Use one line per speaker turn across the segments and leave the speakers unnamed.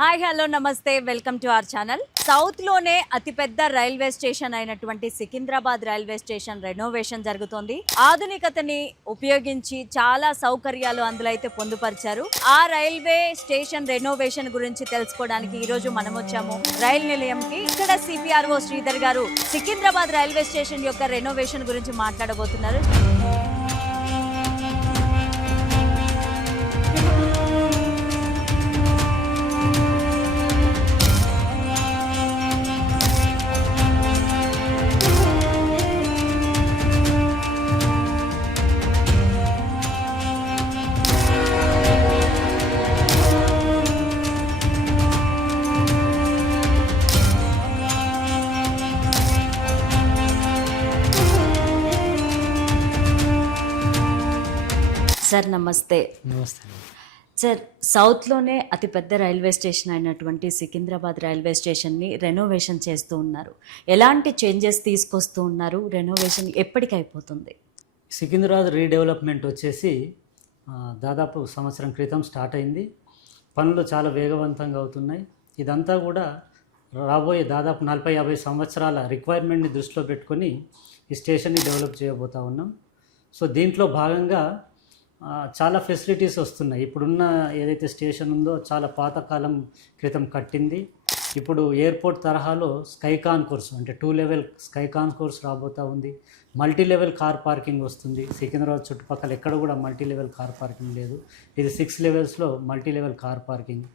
Hi hello నమస్తే. Welcome to our channel సౌత్లోనే అతిపెద్ద రైల్వే స్టేషన్ అయినటువంటి సికింద్రాబాద్ రైల్వే స్టేషన్ రెనోవేషన్ జరుగుతోంది. ఆధునికతని ఉపయోగించి చాలా సౌకర్యాలు అందులో అయితే పొందుపరిచారు. ఆ రైల్వే స్టేషన్ రెనోవేషన్ గురించి తెలుసుకోవడానికి ఈ రోజు మనం వచ్చాము. రైల్ నిలయంకి ఇక్కడ సిపిఆర్ఓ శ్రీధర్ గారు సికింద్రాబాద్ రైల్వే స్టేషన్ యొక్క రెనోవేషన్ గురించి మాట్లాడబోతున్నారు. నమస్తే.
నమస్తే
సార్ సౌత్లోనే అతిపెద్ద రైల్వే స్టేషన్ అయినటువంటి సికింద్రాబాద్ రైల్వే స్టేషన్ని రెనోవేషన్ చేస్తూ ఉన్నారు. ఎలాంటి చేంజెస్ తీసుకొస్తూ ఉన్నారు? రెనోవేషన్ ఎప్పటికి అయిపోతుంది
సికింద్రాబాద్ రీడెవలప్మెంట్ వచ్చేసి దాదాపు సంవత్సరం క్రితం స్టార్ట్ అయింది. పనులు చాలా వేగవంతంగా అవుతున్నాయి. ఇదంతా కూడా రాబోయే దాదాపు నలభై యాభై సంవత్సరాల రిక్వైర్మెంట్ని దృష్టిలో పెట్టుకొని ఈ స్టేషన్ని డెవలప్ చేయబోతా ఉన్నాం. సో దీంట్లో భాగంగా చాలా ఫెసిలిటీస్ వస్తున్నాయి. ఇప్పుడున్న ఏదైతే స్టేషన్ ఉందో చాలా పాతకాలం క్రితం కట్టింది. ఇప్పుడు ఎయిర్పోర్ట్ తరహాలో స్కై కాన్కోర్స్ అంటే టూ లెవెల్ స్కై కాన్కోర్స్ రాబోతా ఉంది. మల్టీ లెవెల్ కార్ పార్కింగ్ వస్తుంది. సికింద్రాబాద్ చుట్టుపక్కల ఎక్కడ కూడా మల్టీ లెవెల్ కార్ పార్కింగ్ లేదు. ఇది సిక్స్ లెవెల్స్లో మల్టీ లెవెల్ కార్ పార్కింగ్.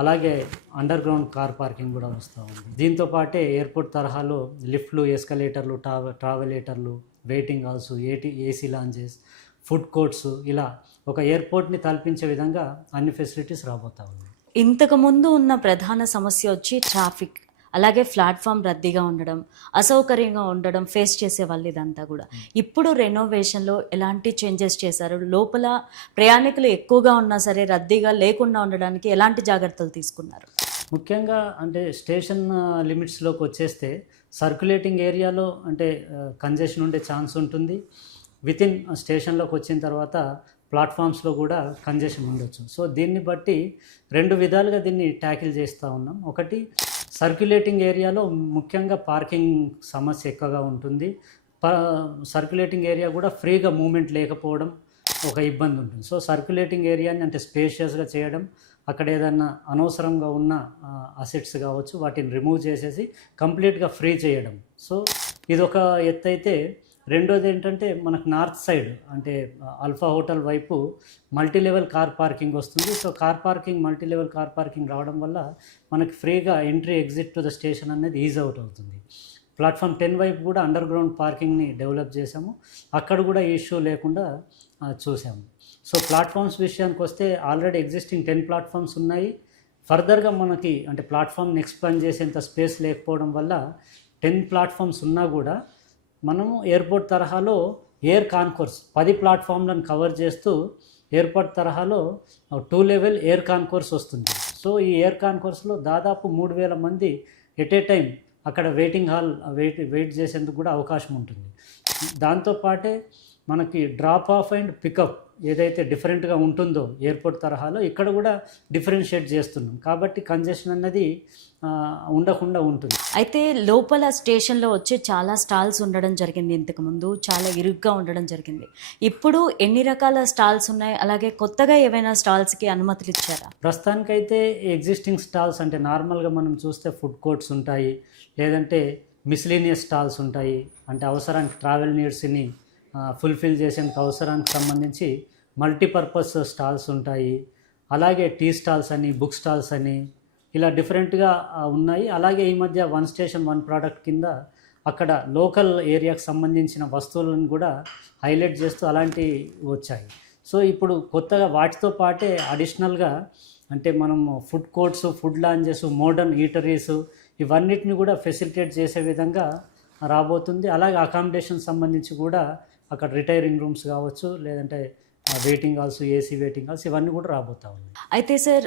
అలాగే అండర్ గ్రౌండ్ కార్ పార్కింగ్ కూడా వస్తూ ఉంది. దీంతో పాటే ఎయిర్పోర్ట్ తరహాలో లిఫ్ట్లు ఎస్కలేటర్లు ట్రావెలేటర్లు వెయిటింగ్ హాల్స్ ఏటీ ఏసీ లాంజెస్ ఫుడ్ కోర్ట్స్ ఇలా ఒక ఎయిర్పోర్ట్ని తలపించే విధంగా అన్ని ఫెసిలిటీస్ రాబోతా ఉన్నాయి.
ఇంతకు ముందు ఉన్న ప్రధాన సమస్య వచ్చి ట్రాఫిక్ అలాగే ప్లాట్ఫామ్ రద్దీగా ఉండడం అసౌకర్యంగా ఉండడం ఫేస్ చేసే వాళ్ళు ఇదంతా కూడా. ఇప్పుడు రెనోవేషన్లో ఎలాంటి చేంజెస్ చేశారు? లోపల ప్రయాణికులు ఎక్కువగా ఉన్నా సరే రద్దీగా లేకుండా ఉండడానికి ఎలాంటి జాగ్రత్తలు తీసుకున్నారు?
ముఖ్యంగా అంటే స్టేషన్ లిమిట్స్లోకి వచ్చేస్తే సర్క్యులేటింగ్ ఏరియాలో అంటే కంజెషన్ ఉండే ఛాన్స్ ఉంటుంది. వితిన్ స్టేషన్లోకి వచ్చిన తర్వాత ప్లాట్ఫామ్స్లో కూడా కంజెషన్ ఉండొచ్చు. సో దీన్ని బట్టి రెండు విధాలుగా దీన్ని ట్యాకిల్ చేస్తూ ఉన్నాం. ఒకటి సర్క్యులేటింగ్ ఏరియాలో ముఖ్యంగా పార్కింగ్ సమస్య ఎక్కువగా ఉంటుంది. ప సర్క్యులేటింగ్ ఏరియా కూడా ఫ్రీగా మూమెంట్ లేకపోవడం ఒక ఇబ్బంది ఉంటుంది. సో సర్క్యులేటింగ్ ఏరియాని అంటే స్పేషియస్గా చేయడం అక్కడ ఏదన్నా అనవసరంగా ఉన్న అసెట్స్ కావచ్చు వాటిని రిమూవ్ చేసేసి కంప్లీట్గా ఫ్రీ చేయడం. సో ఇది ఒక ఎత్తు అయితే రెండోది ఏంటంటే మనకు నార్త్ సైడ్ అంటే అల్ఫా హోటల్ వైపు మల్టీ లెవెల్ కార్ పార్కింగ్ వస్తుంది. So car parking multi level car parking రావడం వల్ల మనకి ఫ్రీగా entry exit to the station అనేది ఈజ్ అవుట్ అవుతుంది. ప్లాట్ఫామ్ టెన్ వైపు కూడా అండర్ గ్రౌండ్ పార్కింగ్ని డెవలప్ చేసాము అక్కడ కూడా ఇష్యూ లేకుండా చూసాము సో ప్లాట్ఫామ్స్ విషయానికి వస్తే ఆల్రెడీ ఎగ్జిస్టింగ్ టెన్ ప్లాట్ఫామ్స్ ఉన్నాయి. ఫర్దర్గా మనకి అంటే ప్లాట్ఫామ్ని ఎక్స్పాండ్ చేసేంత స్పేస్ లేకపోవడం వల్ల టెన్ ప్లాట్ఫామ్స్ ఉన్నా కూడా మనము ఎయిర్పోర్ట్ తరహాలో ఎయిర్ కాన్కోర్స్ పది ప్లాట్ఫామ్లను కవర్ చేస్తూ ఎయిర్పోర్ట్ తరహాలో టూ లెవెల్ ఎయిర్ కాన్కోర్స్ వస్తుంది. సో ఈ ఎయిర్ కాన్కోర్స్లో దాదాపు మూడు వేల మంది ఎట్ ఏ టైం అక్కడ వెయిటింగ్ హాల్ వెయిట్ వెయిట్ చేసేందుకు కూడా అవకాశం ఉంటుంది. దాంతోపాటే మనకి డ్రాప్ ఆఫ్ అండ్ పికప్ ఏదైతే డిఫరెంట్గా ఉంటుందో ఎయిర్పోర్ట్ తరహాలో ఇక్కడ కూడా డిఫరెన్షియేట్ చేస్తున్నాం. కాబట్టి కంజెషన్ అన్నది ఉండకుండా ఉంటుంది.
అయితే లోపల స్టేషన్లో వచ్చే చాలా స్టాల్స్ ఉండడం జరిగింది ఇంతకుముందు చాలా ఇరుగ్గా ఉండడం జరిగింది. ఇప్పుడు ఎన్ని రకాల స్టాల్స్ ఉన్నాయి? అలాగే కొత్తగా ఏవైనా స్టాల్స్కి అనుమతులు ఇచ్చారా?
ప్రస్తుతానికైతే ఎగ్జిస్టింగ్ స్టాల్స్ అంటే నార్మల్గా మనం చూస్తే ఫుడ్ కోర్ట్స్ ఉంటాయి లేదంటే మిస్లీనియస్ స్టాల్స్ ఉంటాయి. అంటే అవసరానికి ట్రావెల్ నీడ్స్ని ఫుల్ఫిల్ చేసేందుకు అవసరానికి సంబంధించి మల్టీపర్పస్ స్టాల్స్ ఉంటాయి. అలాగే టీ స్టాల్స్ అని బుక్ స్టాల్స్ అని ఇలా డిఫరెంట్గా ఉన్నాయి. అలాగే ఈ మధ్య వన్ స్టేషన్ వన్ ప్రోడక్ట్ కింద అక్కడ లోకల్ ఏరియాకు సంబంధించిన వస్తువులను కూడా హైలైట్ చేస్తూ అలాంటివి వచ్చాయి. సో ఇప్పుడు కొత్తగా వాటితో పాటే అడిషనల్గా అంటే మనం food courts food lounges modern eateries ఇవన్నిటిని కూడా ఫెసిలిటేట్ చేసే విధంగా రాబోతుంది. అలాగే అకామిడేషన్ సంబంధించి కూడా అక్కడ రిటైరింగ్ రూమ్స్ కావచ్చు లేదంటే waiting halls AC waiting halls ఇవన్నీ కూడా రాబోతా ఉన్నాయి.
అయితే సార్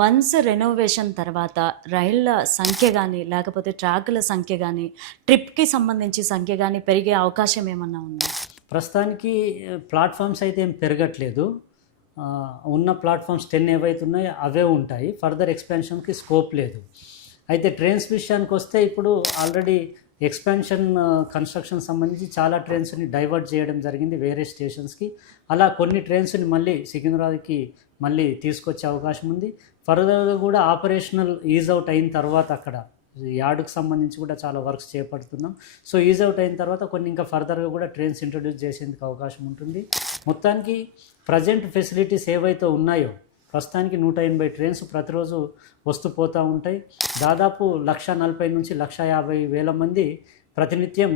వన్స్ రెనోవేషన్ తర్వాత రైళ్ళ సంఖ్య కానీ లేకపోతే ట్రాకుల సంఖ్య కానీ ట్రిప్కి సంబంధించి సంఖ్య కానీ పెరిగే అవకాశం ఏమన్నా ఉందా?
ప్రస్తుతానికి ప్లాట్ఫామ్స్ అయితే ఏం పెరగట్లేదు. ఉన్న ప్లాట్ఫామ్స్ టెన్ ఏవైతే ఉన్నాయో అవే ఉంటాయి. ఫర్దర్ ఎక్స్పాన్షన్కి స్కోప్ లేదు. అయితే ట్రైన్స్ విషయానికి వస్తే ఇప్పుడు ఆల్రెడీ ఎక్స్పాన్షన్ కన్స్ట్రక్షన్ సంబంధించి చాలా ట్రైన్స్ని డైవర్ట్ చేయడం జరిగింది వేరే స్టేషన్స్కి. అలా కొన్ని ట్రైన్స్ని మళ్ళీ సికింద్రాబాద్కి మళ్ళీ తీసుకొచ్చే అవకాశం ఉంది. ఫర్దర్గా కూడా ఆపరేషనల్ ఈజ్ అవుట్ అయిన తర్వాత అక్కడ యార్డుకు సంబంధించి కూడా చాలా వర్క్స్ చేపడుతున్నాం. సో ఈజ్ అవుట్ అయిన తర్వాత కొన్ని ఇంకా ఫర్దర్గా కూడా ట్రైన్స్ ఇంట్రడ్యూస్ చేసేందుకు అవకాశం ఉంటుంది. మొత్తానికి ప్రజెంట్ ఫెసిలిటీస్ ఏవైతే ఉన్నాయో ప్రస్తుతానికి నూట ఎనభై ట్రైన్స్ ప్రతిరోజు వస్తూ పోతూ ఉంటాయి. దాదాపు లక్ష నలభై నుంచి లక్ష యాభై వేల మంది ప్రతినిత్యం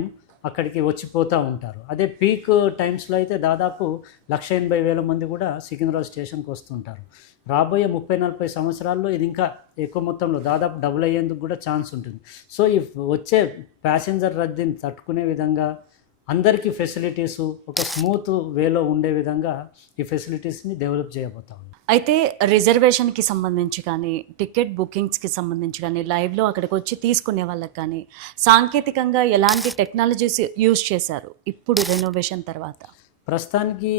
అక్కడికి వచ్చిపోతూ ఉంటారు. అదే పీక్ టైమ్స్లో అయితే దాదాపు లక్ష ఎనభై వేల మంది కూడా సికింద్రాబాద్ స్టేషన్కి వస్తుంటారు. రాబోయే ముప్పై నలభై సంవత్సరాల్లో ఇది ఇంకా ఎక్కువ మొత్తంలో దాదాపు డబుల్ అయ్యేందుకు కూడా ఛాన్స్ ఉంటుంది. సో ఈ వచ్చే ప్యాసింజర్ రద్దీని తట్టుకునే విధంగా అందరికీ ఫెసిలిటీస్ ఒక స్మూత్ వేలో ఉండే విధంగా ఈ ఫెసిలిటీస్ని డెవలప్ చేయబోతా ఉన్నాం.
అయితే రిజర్వేషన్కి సంబంధించి కానీ టికెట్ బుకింగ్స్కి సంబంధించి కానీ లైవ్లో అక్కడికి వచ్చి తీసుకునే వాళ్ళకి కానీ సాంకేతికంగా ఎలాంటి టెక్నాలజీస్ యూజ్ చేశారు ఇప్పుడు రెనోవేషన్ తర్వాత?
ప్రస్తుతానికి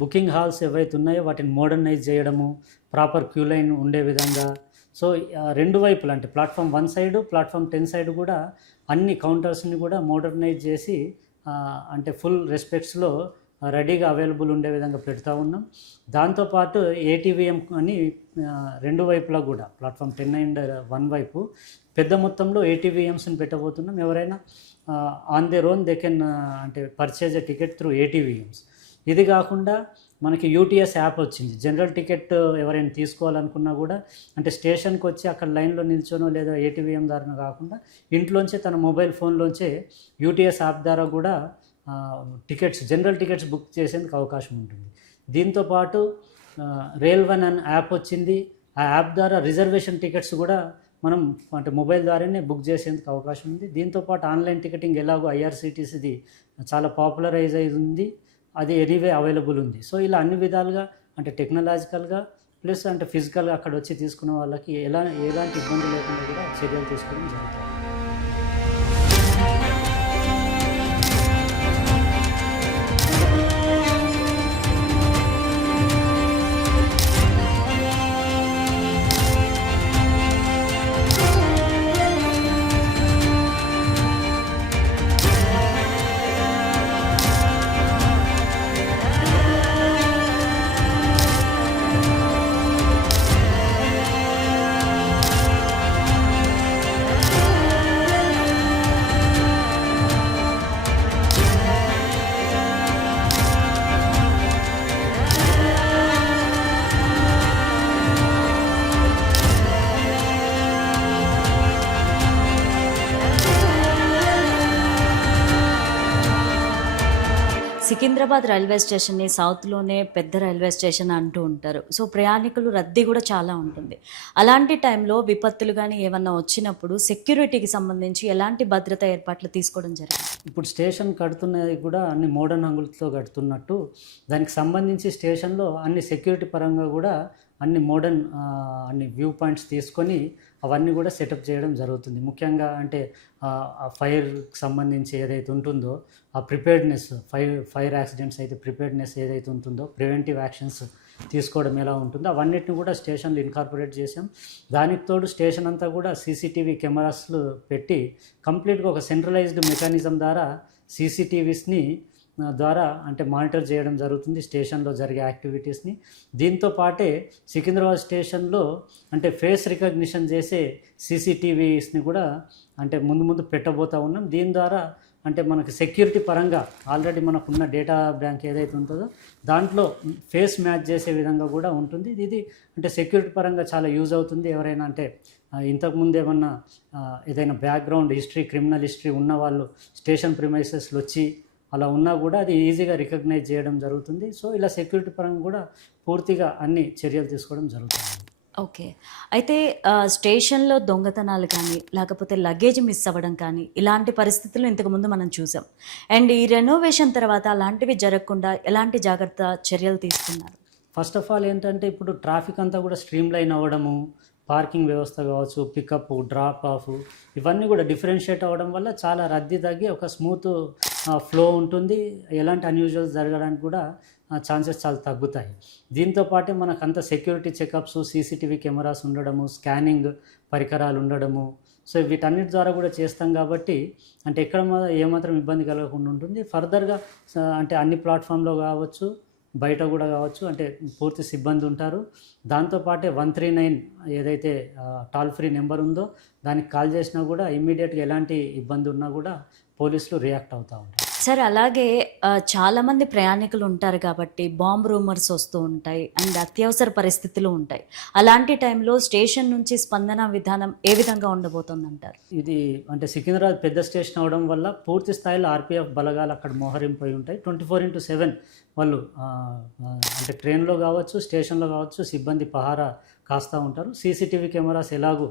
బుకింగ్ హాల్స్ ఏవైతే ఉన్నాయో వాటిని మోడర్నైజ్ చేయడము ప్రాపర్ క్యూ లైన్ ఉండే విధంగా. సో రెండు వైపులు అంటే platform one side platform ten side కూడా అన్ని కౌంటర్స్ని కూడా మోడర్నైజ్ చేసి అంటే ఫుల్ రెస్పెక్ట్స్లో రెడీగా అవైలబుల్ ఉండే విధంగా పెడతా ఉన్నాం. దాంతోపాటు ఏటీవీఎం అని రెండు వైపులా కూడా ప్లాట్ఫామ్ టెన్ అండ్ వన్ వైపు పెద్ద మొత్తంలో ఏటీవీఎంస్ని పెట్టబోతున్నాం. ఎవరైనా on their own they can అంటే purchase a ticket through ATVMs ఇది కాకుండా మనకి యూటీఎస్ యాప్ వచ్చింది. జనరల్ టికెట్ ఎవరైనా తీసుకోవాలనుకున్నా కూడా అంటే స్టేషన్కి వచ్చి అక్కడ లైన్లో నిల్చోనో లేదా ఏటీవీఎం ద్వారా కాకుండా ఇంట్లోంచే తన మొబైల్ ఫోన్లోంచే యూటీఎస్ యాప్ ద్వారా కూడా టికెట్స్ జనరల్ టికెట్స్ బుక్ చేసేందుకు అవకాశం ఉంటుంది. దీంతోపాటు రైల్ వన్ అనే యాప్ వచ్చింది. ఆ యాప్ ద్వారా రిజర్వేషన్ టికెట్స్ కూడా మనం అంటే మొబైల్ ద్వారానే బుక్ చేసేందుకు అవకాశం ఉంది. దీంతోపాటు ఆన్లైన్ టికెటింగ్ ఎలాగో ఐఆర్సిటీసీది చాలా పాపులరైజ్ అయి ఉంది. అది ఎనీవే అవైలబుల్ ఉంది. సో ఇలా అన్ని విధాలుగా అంటే టెక్నాలజికల్గా ప్లస్ అంటే ఫిజికల్గా అక్కడ వచ్చి తీసుకున్న వాళ్ళకి ఎలా ఎలాంటి ఇబ్బంది లేకుండా కూడా చర్యలు తీసుకోవడం జరుగుతుంది.
హైదరాబాద్ రైల్వే స్టేషన్ని సౌత్లోనే పెద్ద రైల్వే స్టేషన్ అంటూ ఉంటారు. సో ప్రయాణికులు రద్దీ కూడా చాలా ఉంటుంది. అలాంటి టైంలో విపత్తులు కానీ ఏమన్నా వచ్చినప్పుడు సెక్యూరిటీకి సంబంధించి ఎలాంటి భద్రత ఏర్పాట్లు తీసుకోవడం జరిగింది
ఇప్పుడు స్టేషన్ కడుతున్నది కూడా అన్ని మోడర్న్ అంగులతో కడుతున్నట్టు దానికి సంబంధించి స్టేషన్లో అన్ని సెక్యూరిటీ పరంగా కూడా అన్ని మోడర్న్ అన్ని వ్యూ పాయింట్స్ తీసుకొని అవన్నీ కూడా సెటప్ చేయడం జరుగుతుంది. ముఖ్యంగా అంటే ఫైర్కి సంబంధించి ఏదైతే ఉంటుందో ఆ ప్రిపేర్డ్నెస్ ఫైర్ ఫైర్ యాక్సిడెంట్స్ అయితే ప్రిపేర్డ్నెస్ ఏదైతే ఉంటుందో ప్రివెంటివ్ యాక్షన్స్ తీసుకోవడం ఎలా ఉంటుందో అవన్నిటిని కూడా స్టేషన్లు ఇన్కార్పొరేట్ చేసాం దానికి తోడు స్టేషన్ అంతా కూడా సీసీటీవీ కెమెరాస్లు పెట్టి కంప్లీట్గా ఒక సెంట్రలైజ్డ్ మెకానిజం ద్వారా సీసీటీవీస్ని ద్వారా అంటే మానిటర్ చేయడం జరుగుతుంది స్టేషన్లో జరిగే యాక్టివిటీస్ని. దీంతో పాటే సికింద్రాబాద్ స్టేషన్లో అంటే ఫేస్ రికగ్నిషన్ చేసే సీసీటీవీస్ని కూడా అంటే ముందు ముందు పెట్టబోతా ఉన్నాం. దీని ద్వారా అంటే మనకు సెక్యూరిటీ పరంగా ఆల్రెడీ మనకున్న డేటా బ్యాంక్ ఏదైతే ఉంటుందో దాంట్లో ఫేస్ మ్యాచ్ చేసే విధంగా కూడా ఉంటుంది. ఇది అంటే సెక్యూరిటీ పరంగా చాలా యూజ్ అవుతుంది. ఎవరైనా అంటే ఇంతకుముందు ఏమన్నా ఏదైనా బ్యాక్గ్రౌండ్ హిస్టరీ క్రిమినల్ హిస్టరీ ఉన్న వాళ్ళు స్టేషన్ ప్రిమైసెస్లు వచ్చి అలా ఉన్నా కూడా అది ఈజీగా రికగ్నైజ్ చేయడం జరుగుతుంది. సో ఇలా సెక్యూరిటీ పరంగా కూడా పూర్తిగా అన్ని చర్యలు తీసుకోవడం జరుగుతుంది.
ఓకే. అయితే స్టేషన్లో దొంగతనాలు కానీ లేకపోతే లగేజ్ మిస్ అవ్వడం కానీ ఇలాంటి పరిస్థితులు ఇంతకుముందు మనం చూసాం. అండ్ ఈ రెనోవేషన్ తర్వాత అలాంటివి జరగకుండా ఎలాంటి జాగ్రత్త చర్యలు తీసుకున్నారు?
ఫస్ట్ ఆఫ్ ఆల్ ఏంటంటే ఇప్పుడు ట్రాఫిక్ అంతా కూడా స్ట్రీమ్ లైన్ అవ్వడము పార్కింగ్ వ్యవస్థ కావచ్చు పికప్ డ్రాప్ ఆఫ్ ఇవన్నీ కూడా డిఫరెన్షియేట్ అవ్వడం వల్ల చాలా రద్దీ తగ్గి ఒక స్మూత్ ఫ్లో ఉంటుంది. ఎలాంటి అన్యూజువల్స్ జరగడానికి కూడా ఛాన్సెస్ చాలా తగ్గుతాయి. దీంతో పాటే మనకు అంత సెక్యూరిటీ చెకప్స్ సీసీటీవీ కెమెరాస్ ఉండడము స్కానింగ్ పరికరాలు ఉండడము. సో వీటన్నిటి ద్వారా కూడా చేస్తాం కాబట్టి అంటే ఎక్కడ మా- ఏమాత్రం ఇబ్బంది కలగకుండా ఉంటుంది. ఫర్దర్గా అంటే అన్ని ప్లాట్ఫామ్లో కావచ్చు బయట కూడా కావచ్చు అంటే పూర్తి సిబ్బంది ఉంటారు. దాంతోపాటే వన్ త్రీ నైన్ ఏదైతే టాల్ ఫ్రీ నెంబర్ ఉందో దానికి కాల్ చేసినా కూడా ఇమ్మీడియట్గా ఎలాంటి ఇబ్బంది ఉన్నా కూడా పోలీసులు రియాక్ట్ అవుతూ ఉంటారు.
సార్ అలాగే చాలామంది చాలా మంది ప్రయాణికులు ఉంటారు కాబట్టి బాంబ్ రూమర్స్ వస్తూ ఉంటాయి అండ్ అత్యవసర పరిస్థితులు ఉంటాయి. అలాంటి టైంలో స్టేషన్ నుంచి స్పందన విధానం ఏ విధంగా ఉండబోతోందంటారు?
ఇది అంటే సికింద్రాబాద్ పెద్ద స్టేషన్ అవడం వల్ల పూర్తి స్థాయిలో ఆర్పిఎఫ్ బలగాలు అక్కడ మోహరింపోయి ఉంటాయి. ట్వంటీ ఫోర్ ఇంటూ సెవెన్ వాళ్ళు అంటే ట్రైన్లో కావచ్చు స్టేషన్లో కావచ్చు సిబ్బంది పహారా కాస్తూ ఉంటారు. సీసీటీవీ కెమెరాస్ ఎలాగూ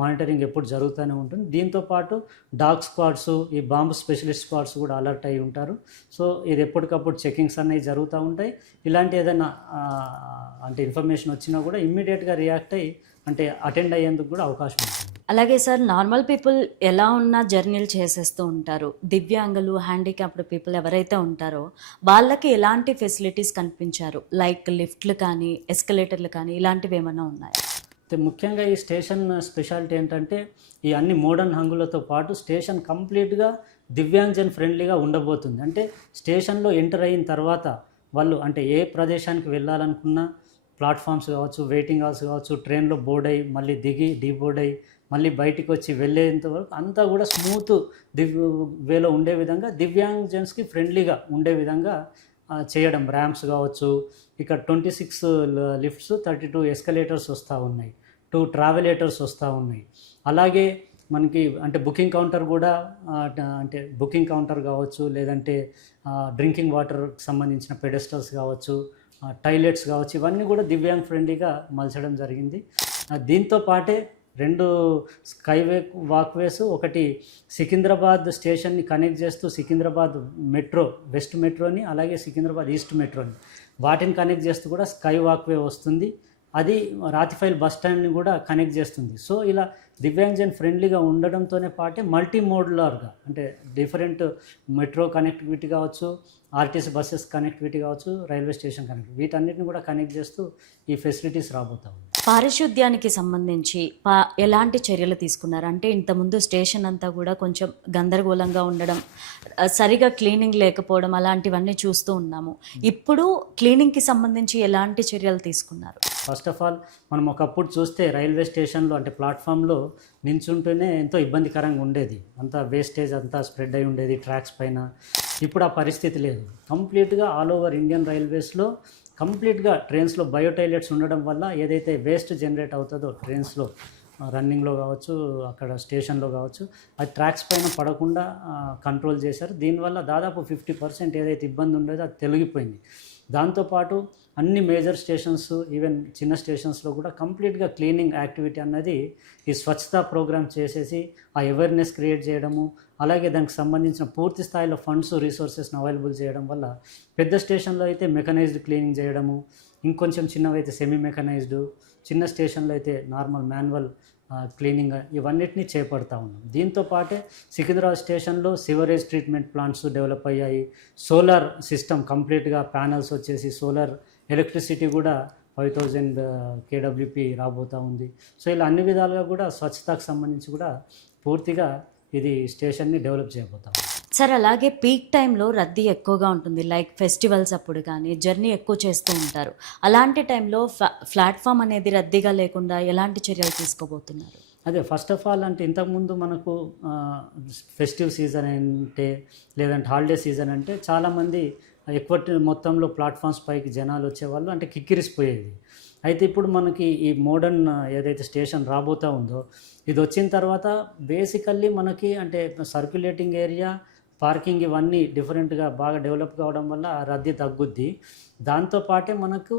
మానిటరింగ్ ఎప్పుడు జరుగుతూనే ఉంటుంది. దీంతో పాటు డాగ్ స్క్వాడ్స్ ఈ బాంబు స్పెషలిస్ట్ స్క్వాడ్స్ కూడా అలర్ట్ అయి ఉంటారు. సో ఇది ఎప్పటికప్పుడు చెకింగ్స్ అనేవి జరుగుతూ ఉంటాయి. ఇలాంటి ఏదైనా అంటే ఇన్ఫర్మేషన్ వచ్చినా కూడా ఇమ్మీడియట్గా రియాక్ట్ అయ్యి అంటే అటెండ్ అయ్యేందుకు కూడా అవకాశం ఉంటుంది.
అలాగే సార్ నార్మల్ పీపుల్ ఎలా ఉన్నా జర్నీలు చేసేస్తూ ఉంటారు. దివ్యాంగులు హ్యాండిక్యాప్డ్ పీపుల్ ఎవరైతే ఉంటారో వాళ్ళకి ఎలాంటి ఫెసిలిటీస్ కనిపించారు? లైక్ లిఫ్ట్లు కానీ ఎస్కలేటర్లు కానీ ఇలాంటివి ఏమైనా ఉన్నాయా?
ముఖ్యంగా ఈ స్టేషన్ స్పెషాలిటీ ఏంటంటే ఈ అన్ని మోడర్న్ హంగులతో పాటు స్టేషన్ కంప్లీట్గా దివ్యాంగజన్ ఫ్రెండ్లీగా ఉండబోతుంది. అంటే స్టేషన్లో ఎంటర్ అయిన తర్వాత వాళ్ళు అంటే ఏ ప్రదేశానికి వెళ్ళాలనుకున్నా ప్లాట్ఫామ్స్ కావచ్చు వెయిటింగ్ హాల్స్ కావచ్చు ట్రైన్లో బోర్డ్ అయ్యి మళ్ళీ దిగి డీ బోర్డ్ అయ్యి మళ్ళీ బయటికి వచ్చి వెళ్ళేంత వరకు అంతా కూడా స్మూత్ దివ్య వేలో ఉండే విధంగా దివ్యాంగజన్స్కి ఫ్రెండ్లీగా ఉండే విధంగా చేయడం. ర్యాంప్స్ కావచ్చు ఇక్కడ twenty six lifts thirty two escalators వస్తూ ఉన్నాయి. టూ ట్రావెలేటర్స్ వస్తూ ఉన్నాయి. అలాగే మనకి అంటే బుకింగ్ కౌంటర్ కూడా అంటే బుకింగ్ కౌంటర్ కావచ్చు లేదంటే డ్రింకింగ్ వాటర్కి సంబంధించిన పెడెస్టల్స్ కావచ్చు టాయిలెట్స్ కావచ్చు ఇవన్నీ కూడా దివ్యాంగ్ ఫ్రెండ్లీగా మలచడం జరిగింది. దీంతో పాటే రెండు స్కైవే వాక్వేస్ ఒకటి సికింద్రాబాద్ స్టేషన్ని కనెక్ట్ చేస్తూ సికింద్రాబాద్ మెట్రో వెస్ట్ మెట్రోని అలాగే సికింద్రాబాద్ ఈస్ట్ మెట్రోని వాటిని కనెక్ట్ చేస్తూ కూడా స్కై వాక్వే వస్తుంది. అది రాతిఫైల్ బస్ స్టాండ్ని కూడా కనెక్ట్ చేస్తుంది. సో ఇలా దివ్యాంగ్జన్ ఫ్రెండ్లీగా ఉండడంతోనే పాటే మల్టీ మోడ్లర్గా అంటే డిఫరెంట్ మెట్రో కనెక్టివిటీ కావచ్చు ఆర్టీసీ బస్సెస్ కనెక్టివిటీ కావచ్చు రైల్వే స్టేషన్ కనెక్టివిటీ వీటన్నిటిని కూడా కనెక్ట్ చేస్తూ ఈ ఫెసిలిటీస్ రాబోతా ఉంది.
పారిశుద్ధ్యానికి సంబంధించి పా ఎలాంటి చర్యలు తీసుకున్నారు? అంటే ఇంతకుముందు స్టేషన్ అంతా కూడా కొంచెం గందరగోళంగా ఉండడం సరిగా క్లీనింగ్ లేకపోవడం అలాంటివన్నీ చూస్తూ ఉన్నాము. ఇప్పుడు క్లీనింగ్కి సంబంధించి ఎలాంటి చర్యలు తీసుకున్నారు?
ఫస్ట్ ఆఫ్ ఆల్ మనం ఒకప్పుడు చూస్తే రైల్వే స్టేషన్లో అంటే ప్లాట్ఫామ్లో నించుంటేనే ఎంతో ఇబ్బందికరంగా ఉండేది. అంతా వేస్టేజ్ అంతా స్ప్రెడ్ అయి ఉండేది ట్రాక్స్ పైన. ఇప్పుడు ఆ పరిస్థితి లేదు. కంప్లీట్గా ఆల్ ఓవర్ ఇండియన్ రైల్వేస్లో కంప్లీట్గా ట్రైన్స్లో బయో టాయిలెట్స్ ఉండడం వల్ల ఏదైతే వేస్ట్ జనరేట్ అవుతుందో ట్రైన్స్లో రన్నింగ్లో కావచ్చు అక్కడ స్టేషన్లో కావచ్చు అది ట్రాక్స్ పైన పడకుండా కంట్రోల్ చేశారు. దీనివల్ల దాదాపు ఫిఫ్టీ పర్సెంట్ ఏదైతే ఇబ్బంది ఉండేదో అది తొలగిపోయింది. దాంతోపాటు అన్ని మేజర్ స్టేషన్స్ ఈవెన్ చిన్న స్టేషన్స్లో కూడా కంప్లీట్గా క్లీనింగ్ యాక్టివిటీ అన్నది ఈ స్వచ్ఛతా ప్రోగ్రామ్ చేసేసి ఆ అవేర్నెస్ క్రియేట్ చేయడము అలాగే దానికి సంబంధించిన పూర్తి స్థాయిలో ఫండ్స్ రిసోర్సెస్ని అవైలబుల్ చేయడం వల్ల పెద్ద స్టేషన్లో అయితే మెకనైజ్డ్ క్లీనింగ్ చేయడము ఇంకొంచెం చిన్నవైతే సెమీ మెకనైజ్డ్ చిన్న స్టేషన్లో అయితే నార్మల్ మాన్యువల్ క్లీనింగ్ ఇవన్నిటిని చేపడతా ఉన్నాం. దీంతో పాటే సికింద్రాబాద్ స్టేషన్లో సివరేజ్ ట్రీట్మెంట్ ప్లాంట్స్ డెవలప్ అయ్యాయి. సోలార్ సిస్టమ్ కంప్లీట్గా ప్యానల్స్ వచ్చేసి సోలార్ ఎలక్ట్రిసిటీ కూడా ఫైవ్ థౌజండ్ కేడబ్ల్యూపి రాబోతూ ఉంది. సో ఇలా అన్ని విధాలుగా కూడా స్వచ్ఛతకు సంబంధించి కూడా పూర్తిగా ఇది స్టేషన్ని డెవలప్ చేయబోతాం
సార్ అలాగే పీక్ టైంలో రద్దీ ఎక్కువగా ఉంటుంది. లైక్ ఫెస్టివల్స్ అప్పుడు కానీ జర్నీ ఎక్కువ చేస్తూ ఉంటారు. అలాంటి టైంలో ఫ్లా ప్లాట్ఫామ్ అనేది రద్దీగా లేకుండా ఎలాంటి చర్యలు తీసుకోబోతున్నారు?
అదే ఫస్ట్ ఆఫ్ ఆల్ అంటే ఇంతకుముందు మనకు ఫెస్టివ్ సీజన్ అంటే లేదంటే హాలిడే సీజన్ అంటే చాలామంది ఎక్కువ మొత్తంలో ప్లాట్ఫామ్స్ పైకి జనాలు వచ్చేవాళ్ళు అంటే కిక్కిరిసిపోయేది. అయితే ఇప్పుడు మనకి ఈ మోడర్న్ ఏదైతే స్టేషన్ రాబోతా ఉందో ఇది వచ్చిన తర్వాత బేసికల్లీ మనకి అంటే సర్క్యులేటింగ్ ఏరియా పార్కింగ్ ఇవన్నీ డిఫరెంట్గా బాగా డెవలప్ కావడం వల్ల రద్దీ తగ్గుద్ది. దాంతోపాటే మనకు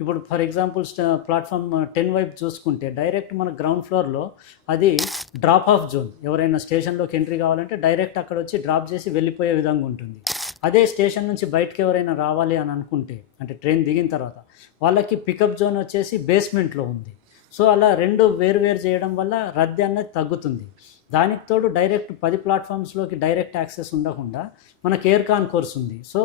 ఇప్పుడు ఫర్ ఎగ్జాంపుల్ ప్లాట్ఫామ్ టెన్ వైపు చూసుకుంటే డైరెక్ట్ మన గ్రౌండ్ ఫ్లోర్లో అది డ్రాప్ ఆఫ్ జోన్. ఎవరైనా స్టేషన్లోకి ఎంట్రీ కావాలంటే డైరెక్ట్ అక్కడ వచ్చి డ్రాప్ చేసి వెళ్ళిపోయే విధంగా ఉంటుంది. అదే స్టేషన్ నుంచి బయటకు ఎవరైనా రావాలి అని అనుకుంటే అంటే ట్రైన్ దిగిన తర్వాత వాళ్ళకి పికప్ జోన్ వచ్చేసి బేస్మెంట్లో ఉంది. సో అలా రెండు వేరు వేరు చేయడం వల్ల రద్దీ అన్నది తగ్గుతుంది. దానికి తోడు డైరెక్ట్ పది ప్లాట్ఫామ్స్లోకి డైరెక్ట్ యాక్సెస్ ఉండకుండా మనకి ఎయిర్కాన్ కోర్స్ ఉంది. సో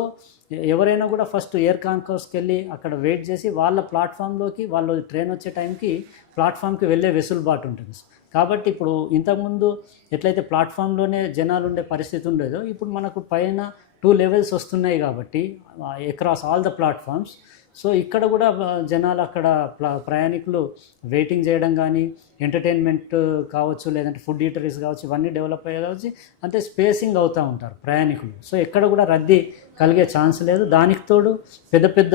ఎవరైనా కూడా ఫస్ట్ ఎయిర్ కాన్కోర్స్కి వెళ్ళి అక్కడ వెయిట్ చేసి వాళ్ళ ప్లాట్ఫామ్లోకి వాళ్ళు ట్రైన్ వచ్చే టైంకి ప్లాట్ఫామ్కి వెళ్ళే వెసులుబాటు ఉంటుంది. కాబట్టి ఇప్పుడు ఇంతకుముందు ఎట్లయితే ప్లాట్ఫామ్లోనే జనాలు ఉండే పరిస్థితి ఉండేదో ఇప్పుడు మనకు పైన టూ లెవెల్స్ వస్తున్నాయి కాబట్టి across all the platforms so ఇక్కడ కూడా జనాలు అక్కడ ప్రయాణికులు వెయిటింగ్ చేయడం కానీ ఎంటర్టైన్మెంట్ కావచ్చు లేదంటే ఫుడ్ ఈటరీస్ కావచ్చు ఇవన్నీ డెవలప్ అయ్యే కావచ్చు అంతే స్పేసింగ్ అవుతూ ఉంటారు ప్రయాణికులు. సో ఎక్కడ కూడా రద్దీ కలిగే ఛాన్స్ లేదు. దానికి తోడు పెద్ద పెద్ద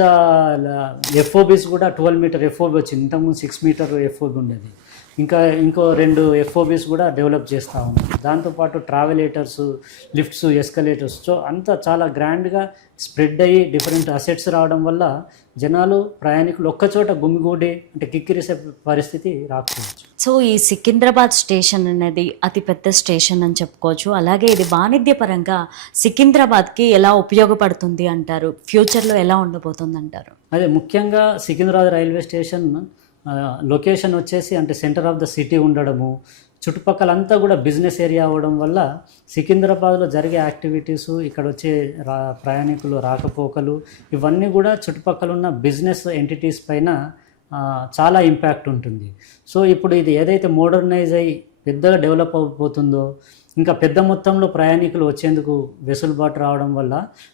ఎఫ్ఓబీస్ కూడా ట్వెల్వ్ మీటర్ ఎఫ్ఓబీ వచ్చింది. ఇంతకుముందు సిక్స్ మీటర్ ఎఫ్ఓబీ ఉండేది. ఇంకా ఇంకో రెండు ఎఫ్ఓబీస్ కూడా డెవలప్ చేస్తూ ఉన్నాం. దాంతోపాటు ట్రావెలేటర్స్ లిఫ్ట్స్ ఎస్కలేటర్స్ సో అంతా చాలా గ్రాండ్గా స్ప్రెడ్ అయ్యి డిఫరెంట్ అసెట్స్ రావడం వల్ల జనాలు ప్రయాణికులు ఒక్కచోట గుమిగూడి అంటే కిక్కిరిసే పరిస్థితి రాకపోవచ్చు.
సో ఈ సికింద్రాబాద్ స్టేషన్ అనేది అతి పెద్ద స్టేషన్ అని చెప్పుకోవచ్చు. అలాగే ఇది వాణిజ్యపరంగా సికింద్రాబాద్కి ఎలా ఉపయోగపడుతుంది అంటారు? ఫ్యూచర్లో ఎలా ఉండబోతుంది అంటారు
అదే ముఖ్యంగా సికింద్రాబాద్ రైల్వే స్టేషన్ లొకేషన్ వచ్చేసి అంటే సెంటర్ ఆఫ్ ద సిటీ ఉండడము చుట్టుపక్కలంతా కూడా బిజినెస్ ఏరియా అవ్వడం వల్ల సికింద్రాబాద్లో జరిగే యాక్టివిటీస్ ఇక్కడ వచ్చే రా ప్రయాణికులు రాకపోకలు ఇవన్నీ కూడా చుట్టుపక్కల ఉన్న బిజినెస్ ఎంటిటీస్ పైన చాలా ఇంపాక్ట్ ఉంటుంది. సో ఇప్పుడు ఇది ఏదైతే మోడర్నైజ్ అయ్యి పెద్దగా డెవలప్ అయిపోతుందో ఇంకా పెద్ద మొత్తంలో ప్రయాణికులు వచ్చేందుకు వెసులుబాటు రావడం వల్ల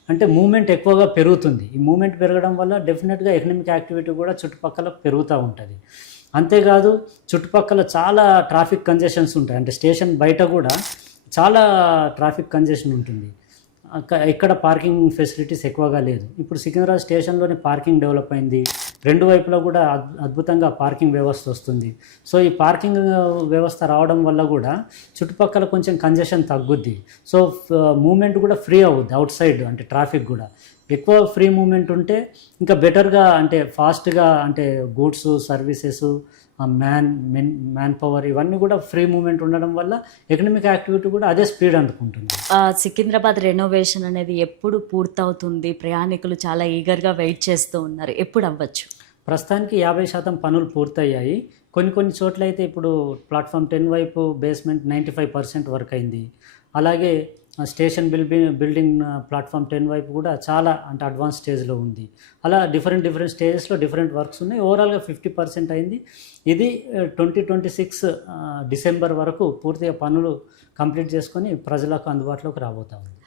అంటే మూమెంట్ ఎక్కువగా పెరుగుతుంది. ఈ మూమెంట్ పెరగడం వల్ల డెఫినెట్గా ఎకనామిక్ యాక్టివిటీ కూడా చుట్టుపక్కల పెరుగుతూ ఉంటుంది. అంతేకాదు చుట్టుపక్కల చాలా ట్రాఫిక్ కంజెషన్స్ ఉంటాయి. అంటే స్టేషన్ బయట కూడా చాలా ట్రాఫిక్ కంజెషన్ ఉంటుంది. అక్క- పార్కింగ్ ఫెసిలిటీస్ ఎక్కువగా లేదు. ఇప్పుడు సికింద్రాబాద్ స్టేషన్లోనే పార్కింగ్ డెవలప్ అయింది. రెండు వైపులా కూడా అద్భుతంగా పార్కింగ్ వ్యవస్థ వస్తుంది. సో ఈ పార్కింగ్ వ్యవస్థ రావడం వల్ల కూడా చుట్టుపక్కల కొంచెం కంజెషన్ తగ్గుద్ది. సో మూమెంట్ కూడా ఫ్రీ అవుద్ది అవుట్ సైడ్ అంటే ట్రాఫిక్ కూడా. ఎక్కువ ఫ్రీ మూమెంట్ ఉంటే ఇంకా బెటర్గా అంటే ఫాస్ట్గా అంటే goods services man men man power ఇవన్నీ కూడా ఫ్రీ మూమెంట్ ఉండడం వల్ల ఎకనామిక్ యాక్టివిటీ కూడా అదే స్పీడ్ అందుకుంటుంది.
ఆ, సికింద్రాబాద్ రెనోవేషన్ అనేది ఎప్పుడు పూర్తవుతుంది? ప్రయాణికులు చాలా ఈగర్గా వెయిట్ చేస్తూ ఉన్నారు. ఎప్పుడు అవ్వచ్చు?
ప్రస్తుతానికి యాభై శాతం పనులు పూర్తయ్యాయి. కొన్ని కొన్ని చోట్ల అయితే ఇప్పుడు ప్లాట్ఫామ్ టెన్ వైపు basement ninety five percent work అయింది. అలాగే station building building platform ten వైపు కూడా చాలా అంటే అడ్వాన్స్ స్టేజ్లో ఉంది. అలా డిఫరెంట్ డిఫరెంట్ స్టేజెస్లో డిఫరెంట్ వర్క్స్ ఉన్నాయి. ఓవరాల్గా ఫిఫ్టీ పర్సెంట్ అయింది. ఇది ట్వంటీ ట్వంటీ సిక్స్ డిసెంబర్ వరకు పూర్తిగా పనులు కంప్లీట్ చేసుకొని ప్రజలకు అందుబాటులోకి రాబోతా ఉంది.